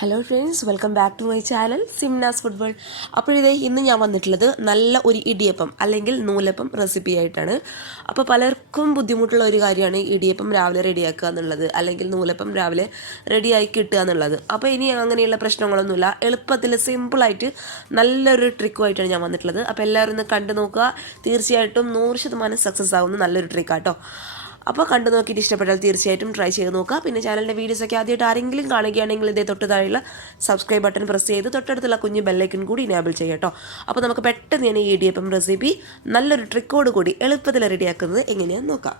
Hello friends, welcome back to my channel Simnas food world. അപ്പോൾ ഇന്ന് ഞാൻ വന്നിട്ടുള്ളത് നല്ല ഒരു ഇടിയപ്പം അല്ലെങ്കിൽ നൂലപ്പം റെസിപ്പി ആയിട്ടാണ്. അപ്പോൾ പലർക്കും ബുദ്ധിമുട്ടുള്ള ഒരു കാര്യമാണ് ഇടിയപ്പം രാവിലെ റെഡിയാക്കുക എന്നുള്ളത്, അല്ലെങ്കിൽ നൂലപ്പം രാവിലെ റെഡിയായി കിട്ടുക എന്നുള്ളത്. അപ്പോൾ ഇനി അങ്ങനെയുള്ള പ്രശ്നങ്ങളൊന്നുമില്ല, എളുപ്പത്തിൽ സിമ്പിളായിട്ട് നല്ലൊരു ട്രിക്കുമായിട്ടാണ് ഞാൻ വന്നിട്ടുള്ളത്. അപ്പോൾ എല്ലാവരും ഒന്ന് കണ്ടു നോക്കുക, തീർച്ചയായിട്ടും 100% സക്സസ് ആവുന്ന നല്ലൊരു ട്രിക്കാട്ടോ. അപ്പോൾ കണ്ടു നോക്കിയിട്ട് ഇഷ്ടപ്പെട്ടാൽ തീർച്ചയായിട്ടും ട്രൈ ചെയ്ത് നോക്കുക. പിന്നെ ചാനലിൻ്റെ വീഡിയോസൊക്കെ ആദ്യമായിട്ട് ആരെങ്കിലും കാണുകയാണെങ്കിൽ ഇതേ തൊട്ട് താഴെയുള്ള സബ്സ്ക്രൈബ് ബട്ടൺ പ്രസ് ചെയ്ത് തൊട്ടടുത്തുള്ള കുഞ്ഞ് ബെല്ലൈക്കൻ കൂടി ഇനേബിൾ ചെയ്യട്ടോ. അപ്പോൾ നമുക്ക് പെട്ടെന്ന് തന്നെ ഈ ഇടിയപ്പം റെസിപ്പി നല്ലൊരു ട്രിക്കോട് കൂടി എളുപ്പത്തിൽ റെഡിയാക്കുന്നത് എങ്ങനെയാണെന്ന് നോക്കാം.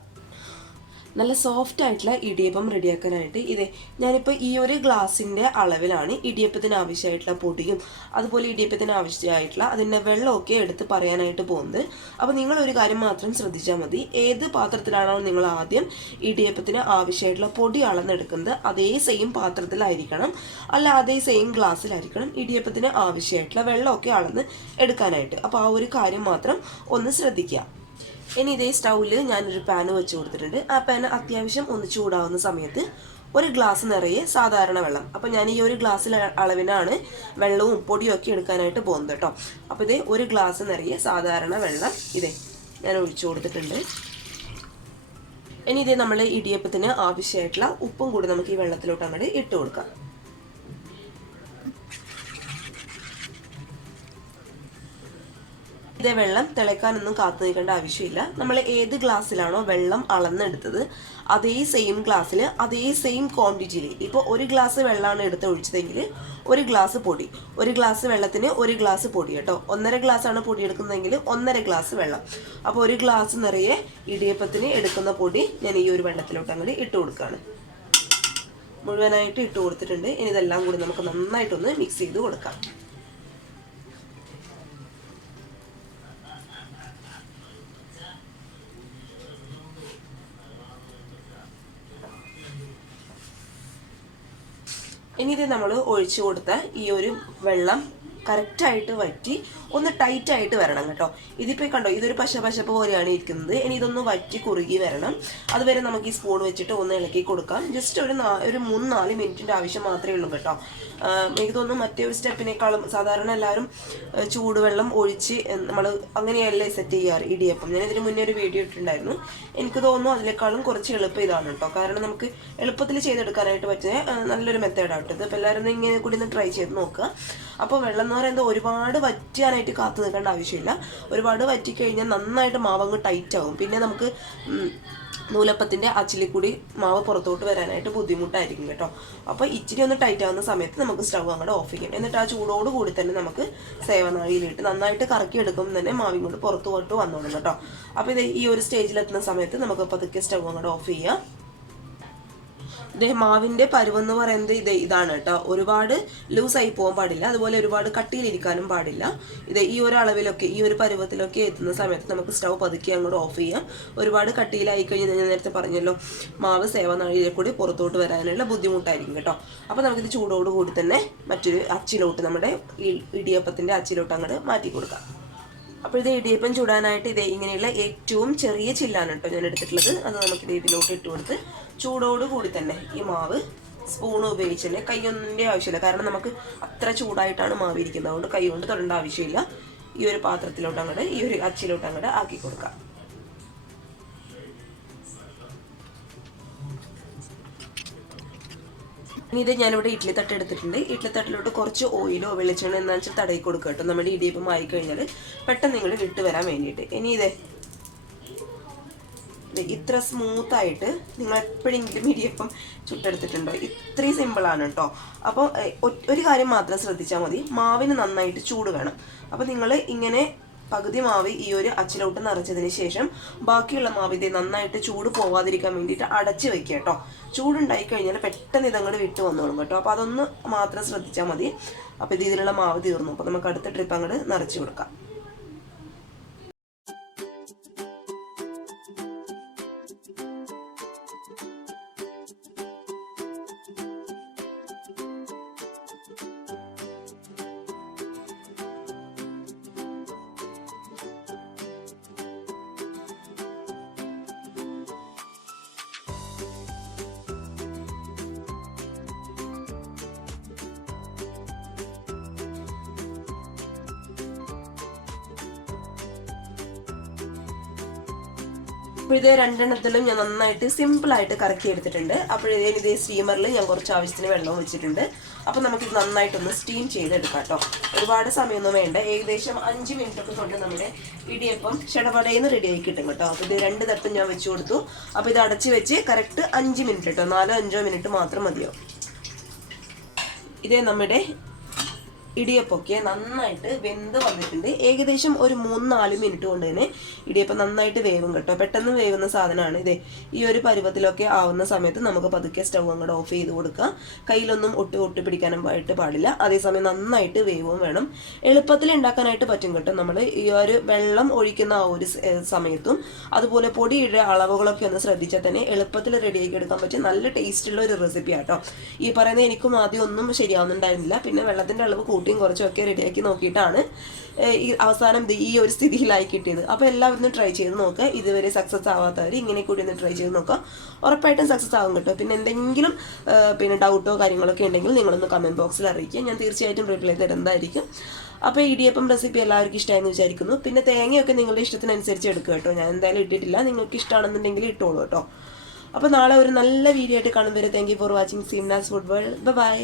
നല്ല സോഫ്റ്റ് ആയിട്ടുള്ള ഇടിയപ്പം റെഡിയാക്കാനായിട്ട് ഞാനിപ്പോൾ ഈ ഒരു ഗ്ലാസിൻ്റെ അളവിലാണ് ഇടിയപ്പത്തിന് ആവശ്യമായിട്ടുള്ള പൊടിയും അതുപോലെ ഇടിയപ്പത്തിന് ആവശ്യമായിട്ടുള്ള അതിൻ്റെ വെള്ളമൊക്കെ എടുത്ത് പറയാനായിട്ട് പോകുന്നത്. അപ്പോൾ നിങ്ങളൊരു കാര്യം മാത്രം ശ്രദ്ധിച്ചാൽ മതി, ഏത് പാത്രത്തിലാണോ നിങ്ങൾ ആദ്യം ഇടിയപ്പത്തിന് ആവശ്യമായിട്ടുള്ള പൊടി അളന്നെടുക്കുന്നത് അതേ സെയിം പാത്രത്തിലായിരിക്കണം, അല്ല അതേ സെയിം ഗ്ലാസ്സിലായിരിക്കണം ഇടിയപ്പത്തിന് ആവശ്യമായിട്ടുള്ള വെള്ളമൊക്കെ അളന്ന് എടുക്കാനായിട്ട്. അപ്പോൾ ആ ഒരു കാര്യം മാത്രം ഒന്ന് ശ്രദ്ധിക്കുക. ഇനി ഇതേ സ്റ്റൗവിൽ ഞാനൊരു പാന് വെച്ച് കൊടുത്തിട്ടുണ്ട്. ആ പാന് അത്യാവശ്യം ഒന്ന് ചൂടാവുന്ന സമയത്ത് ഒരു ഗ്ലാസ് നിറയെ സാധാരണ വെള്ളം, അപ്പോൾ ഞാൻ ഈ ഒരു ഗ്ലാസ്സിൽ അളവിനാണ് വെള്ളവും പൊടിയും ഒക്കെ എടുക്കാനായിട്ട് പോകുന്നത് കേട്ടോ. അപ്പോൾ ഒരു ഗ്ലാസ് നിറയെ സാധാരണ വെള്ളം ഞാൻ ഒഴിച്ചു കൊടുത്തിട്ടുണ്ട്. ഇനി നമ്മൾ ഇടിയപ്പത്തിന് ആവശ്യമായിട്ടുള്ള ഉപ്പും കൂടി നമുക്ക് ഈ വെള്ളത്തിലോട്ട് അങ്ങോട്ട് ഇട്ട് കൊടുക്കാം. വെള്ളം തിളക്കാനൊന്നും കാത്തു നിൽക്കേണ്ട ആവശ്യമില്ല. നമ്മൾ ഏത് ഗ്ലാസ്സിലാണോ വെള്ളം അളന്നെടുത്തത് അതേ സെയിം ഗ്ലാസ്സിൽ അതേ സെയിം ക്വാണ്ടിറ്റിയിൽ, ഇപ്പോൾ ഒരു ഗ്ലാസ് വെള്ളമാണ് എടുത്ത് ഒഴിച്ചതെങ്കിൽ ഒരു ഗ്ലാസ് പൊടി, ഒരു ഗ്ലാസ് വെള്ളത്തിന് ഒരു ഗ്ലാസ് പൊടി കേട്ടോ. 1.5 ഗ്ലാസ്സാണ് പൊടി എടുക്കുന്നതെങ്കിൽ 1.5 ഗ്ലാസ് വെള്ളം. അപ്പോൾ ഒരു ഗ്ലാസ് നിറയെ ഇടിയപ്പത്തിന് എടുക്കുന്ന പൊടി ഞാൻ ഈ ഒരു വെള്ളത്തിലോട്ട് അങ്ങോട്ട് ഇട്ട് കൊടുക്കുകയാണ്. മുഴുവനായിട്ട് ഇട്ട് കൊടുത്തിട്ടുണ്ട്. ഇനി ഇതെല്ലാം കൂടി നമുക്ക് നന്നായിട്ടൊന്ന് മിക്സ് ചെയ്ത് കൊടുക്കാം. ഇനി നമ്മൾ ഒഴിച്ചു കൊടുത്ത ഈ ഒരു വെള്ളം കറക്റ്റായിട്ട് വറ്റി ഒന്ന് ടൈറ്റായിട്ട് വരണം കേട്ടോ. ഇതിപ്പോൾ കണ്ടോ, ഇതൊരു പശപ്പ് പോലെയാണ് ഇരിക്കുന്നത്. ഇനി ഇതൊന്ന് വറ്റി കുറുകി വരണം. അതുവരെ നമുക്ക് ഈ സ്പൂൺ വെച്ചിട്ട് ഒന്ന് ഇളക്കി കൊടുക്കാം. ജസ്റ്റ് ഒരു 3-4 മിനിറ്റിൻ്റെ ആവശ്യം മാത്രമേ ഉള്ളൂ കേട്ടോ. എനിക്ക് തോന്നുന്നു മറ്റേ ഒരു സ്റ്റെപ്പിനേക്കാളും സാധാരണ എല്ലാവരും ചൂടുവെള്ളം ഒഴിച്ച് നമ്മൾ അങ്ങനെയല്ലേ സെറ്റ് ചെയ്യാറ് ഇടിയപ്പം. ഞാൻ ഇതിന് മുന്നേ ഒരു വീഡിയോ ഇട്ടിട്ടുണ്ടായിരുന്നു. എനിക്ക് തോന്നുന്നു അതിനേക്കാളും കുറച്ച് എളുപ്പം ഇതാണ് കേട്ടോ. കാരണം നമുക്ക് എളുപ്പത്തിൽ ചെയ്തെടുക്കാനായിട്ട് പറ്റിയ നല്ലൊരു മെത്തേഡാണ് കേട്ടോ. അപ്പോൾ എല്ലാവരും ഇങ്ങനെ കൂടി ഒന്ന് ട്രൈ ചെയ്ത് നോക്കുക. അപ്പോൾ വെള്ളം എന്ന് പറയുന്നത് ഒരുപാട് വറ്റാനായിട്ട് കാത്തു നിൽക്കേണ്ട ആവശ്യമില്ല. ഒരുപാട് വറ്റിക്കഴിഞ്ഞാൽ നന്നായിട്ട് മാവങ്ങ് ടൈറ്റ് ആവും. പിന്നെ നമുക്ക് നൂലപ്പത്തിൻ്റെ അച്ചിലിൽ കൂടി മാവ് പുറത്തോട്ട് വരാനായിട്ട് ബുദ്ധിമുട്ടായിരിക്കും കേട്ടോ. അപ്പോൾ ഇച്ചിരി ഒന്ന് ടൈറ്റ് ആവുന്ന സമയത്ത് നമുക്ക് സ്റ്റവ് അങ്ങോട്ട് ഓഫ് ചെയ്യാം. എന്നിട്ട് ആ ചൂടോട് കൂടി തന്നെ നമുക്ക് സേവനാഴിയിലിട്ട് നന്നായിട്ട് കറക്കി എടുക്കുമ്പോൾ തന്നെ മാവിൻ കൊണ്ട് പുറത്തോട്ട് വന്നോളും കേട്ടോ. അപ്പോൾ ഈ ഒരു സ്റ്റേജിലെത്തുന്ന സമയത്ത് നമുക്ക് പതുക്കെ സ്റ്റവ് അങ്ങോട്ട് ഓഫ് ചെയ്യാം. മാവിൻ്റെ പരുവെന്ന് പറയുന്നത് ഇതാണ് കേട്ടോ. ഒരുപാട് ലൂസായി പോകാൻ പാടില്ല, അതുപോലെ ഒരുപാട് കട്ടിയിലിരിക്കാനും പാടില്ല. ഈ ഒരു അളവിലൊക്കെ ഈ ഒരു പരുവത്തിലൊക്കെ എത്തുന്ന സമയത്ത് നമുക്ക് സ്റ്റവ് പതുക്കി അങ്ങോട്ട് ഓഫ് ചെയ്യാം. ഒരുപാട് കട്ടിയിലായി കഴിഞ്ഞാൽ ഞാൻ നേരത്തെ പറഞ്ഞല്ലോ, മാവ് സേവനാഴിയിലെ കൂടി പുറത്തോട്ട് വരാനുള്ള ബുദ്ധിമുട്ടായിരിക്കും കേട്ടോ. അപ്പോൾ നമുക്കിത് ചൂടോട് കൂടി തന്നെ മറ്റൊരു അച്ചിലോട്ട്, നമ്മുടെ ഇടിയപ്പത്തിൻ്റെ അച്ചിലോട്ട് അങ്ങോട്ട് മാറ്റി കൊടുക്കാം. അപ്പോൾ ഇടിയപ്പം ചൂടാനായിട്ട് ഇങ്ങനെയുള്ള ഏറ്റവും ചെറിയ ചില്ലാണ് കേട്ടോ ഞാൻ എടുത്തിട്ടുള്ളത്. അത് നമുക്ക് ഇതിലോട്ട് ഇട്ട് കൊടുത്ത് ചൂടോട് കൂടി തന്നെ ഈ മാവ് സ്പൂൺ ഉപയോഗിച്ച് തന്നെ, കൈയൊന്നിൻ്റെ ആവശ്യമില്ല. കാരണം നമുക്ക് അത്ര ചൂടായിട്ടാണ് മാവ് ഇരിക്കുന്നത്, അതുകൊണ്ട് കൈ കൊണ്ട് തൊടേണ്ട ആവശ്യമില്ല. ഈ ഒരു പാത്രത്തിലോട്ട് അങ്ങോട്ട്, ഈ ഒരു അച്ചിലോട്ട് അങ്ങോട്ട് ആക്കി കൊടുക്കാം. ഇനി ഞാനിവിടെ ഇഡ്ഡലി തട്ട് എടുത്തിട്ടുണ്ട്. ഇഡ്ഡലി തട്ടിലോട്ട് കുറച്ച് ഓയിലോ വെളിച്ചെണ്ണ എന്താ വെച്ചാൽ തടയി കൊടുക്കുക കേട്ടോ. നമ്മുടെ ഇടിയപ്പം ആയി കഴിഞ്ഞാൽ പെട്ടെന്ന് നിങ്ങൾ വിട്ട് വരാൻ വേണ്ടിയിട്ട്. ഇനി ഇത്ര സ്മൂത്തായിട്ട് നിങ്ങൾ എപ്പോഴെങ്കിലും ഇടിയപ്പം ചുട്ടെടുത്തിട്ടുണ്ടോ? ഇത്രയും സിമ്പിളാണ് കേട്ടോ. അപ്പോൾ ഒരു കാര്യം മാത്രം ശ്രദ്ധിച്ചാൽ മതി, മാവിന് നന്നായിട്ട് ചൂട് വേണം. അപ്പോൾ നിങ്ങൾ ഇങ്ങനെ പകുതി മാവ് ഈ ഒരു അച്ചിലോട്ട് നിറച്ചതിന് ശേഷം ബാക്കിയുള്ള മാവ് നന്നായിട്ട് ചൂട് പോവാതിരിക്കാൻ വേണ്ടിയിട്ട് അടച്ച് വെക്കുക കേട്ടോ. ചൂടുണ്ടായി കഴിഞ്ഞാൽ പെട്ടെന്ന് ഇതങ്ങോട്ട് വിട്ട് വന്നോളും കേട്ടോ. അപ്പോൾ അതൊന്ന് മാത്രം ശ്രദ്ധിച്ചാൽ മതി. അപ്പോൾ ഇതിലുള്ള മാവ് തീർന്നു. അപ്പോൾ നമുക്ക് അടുത്ത ട്രിപ്പ് അങ്ങോട്ട് നിറച്ച് കൊടുക്കാം. അപ്പോൾ ഇതേ രണ്ടെണ്ണത്തിലും ഞാൻ നന്നായിട്ട് സിമ്പിളായിട്ട് കറക്കി എടുത്തിട്ടുണ്ട്. ഇതേ സ്റ്റീമറിൽ ഞാൻ കുറച്ച് ആവശ്യത്തിന് വെള്ളവും വെച്ചിട്ടുണ്ട്. അപ്പോൾ നമുക്കിത് നന്നായിട്ടൊന്ന് സ്റ്റീം ചെയ്തെടുക്കാം കേട്ടോ. ഒരുപാട് സമയമൊന്നും വേണ്ട. ഏകദേശം 5 മിനിറ്റൊക്കെ കൊണ്ട് നമ്മുടെ ഇടിയപ്പം ചടപടയെന്ന് റെഡിയായി കിട്ടും കേട്ടോ. അപ്പോൾ ഇത് 2 തട്ടും ഞാൻ വെച്ച് കൊടുത്തു. അപ്പോൾ ഇത് അടച്ച് വെച്ച് കറക്റ്റ് 5 മിനിറ്റ് കേട്ടോ, 4-5 മിനിറ്റ് മാത്രം മതിയോ. ഇതേ നമ്മുടെ ഇടിയപ്പൊക്കെ നന്നായിട്ട് വെന്ത് വന്നിട്ടുണ്ട്. ഏകദേശം ഒരു 3-4 മിനിറ്റ് കൊണ്ട് തന്നെ ഇടിയപ്പം നന്നായിട്ട് വേവും കേട്ടോ. പെട്ടെന്ന് വേവുന്ന സാധനമാണ് ഇതേ. ഈ ഒരു പരുവത്തിലൊക്കെ ആവുന്ന സമയത്ത് നമുക്ക് പതുക്കെ സ്റ്റൗ അങ്ങോട്ട് ഓഫ് ചെയ്ത് കൊടുക്കാം. കയ്യിലൊന്നും ഒട്ടി പിടിക്കാനും ആയിട്ട് പാടില്ല. അതേസമയം നന്നായിട്ട് വേവും വേണം. എളുപ്പത്തിൽ ഉണ്ടാക്കാനായിട്ട് പറ്റും കേട്ടോ. നമ്മൾ ഈ ഒരു വെള്ളം ഒഴിക്കുന്ന ആ ഒരു സമയത്തും അതുപോലെ പൊടിയുടെ അളവുകളൊക്കെ ഒന്ന് ശ്രദ്ധിച്ചാൽ തന്നെ എളുപ്പത്തിൽ റെഡിയാക്കി എടുക്കാൻ പറ്റും. നല്ല ടേസ്റ്റുള്ള ഒരു റെസിപ്പി ആട്ടോ. ഈ പറയുന്നത് എനിക്കും ആദ്യം ഒന്നും ശരിയാവുന്നുണ്ടായിരുന്നില്ല. പിന്നെ വെള്ളത്തിൻ്റെ അളവ് കുറച്ചൊക്കെ റെഡിയാക്കി നോക്കിയിട്ടാണ് ഈ അവസാനം ഈ ഒരു സ്ഥിതിയിലായി കിട്ടിയത്. അപ്പോൾ എല്ലാവരും ട്രൈ ചെയ്ത് നോക്കുക. ഇതുവരെ സക്സസ് ആവാത്തവർ ഇങ്ങനെ കൂടി ഒന്ന് ട്രൈ ചെയ്ത് നോക്കുക. ഉറപ്പായിട്ടും സക്സസ് ആവും കേട്ടോ. പിന്നെ എന്തെങ്കിലും ഡൗട്ടോ കാര്യങ്ങളൊക്കെ ഉണ്ടെങ്കിൽ നിങ്ങളൊന്ന് കമൻറ്റ് ബോക്സിൽ അറിയിക്കുക. ഞാൻ തീർച്ചയായിട്ടും റിപ്ലൈ തരുന്നതായിരിക്കും. അപ്പോൾ ഇടിയപ്പം റെസിപ്പി എല്ലാവർക്കും ഇഷ്ടമായെന്ന് വിചാരിക്കുന്നു. പിന്നെ തേങ്ങയൊക്കെ നിങ്ങളുടെ ഇഷ്ടത്തിനനുസരിച്ച് എടുക്കുക കേട്ടോ. ഞാൻ എന്തായാലും ഇട്ടിട്ടില്ല. നിങ്ങൾക്ക് ഇഷ്ടമാണെന്നുണ്ടെങ്കിൽ ഇട്ടോളൂ കേട്ടോ. അപ്പോൾ നാളെ ഒരു നല്ല വീഡിയോ ആയിട്ട് കാണും വരെ താങ്ക് യു ഫോർ വാച്ചിങ് സീംനാസ് ഫുഡ് വേൾഡ്. ബൈ.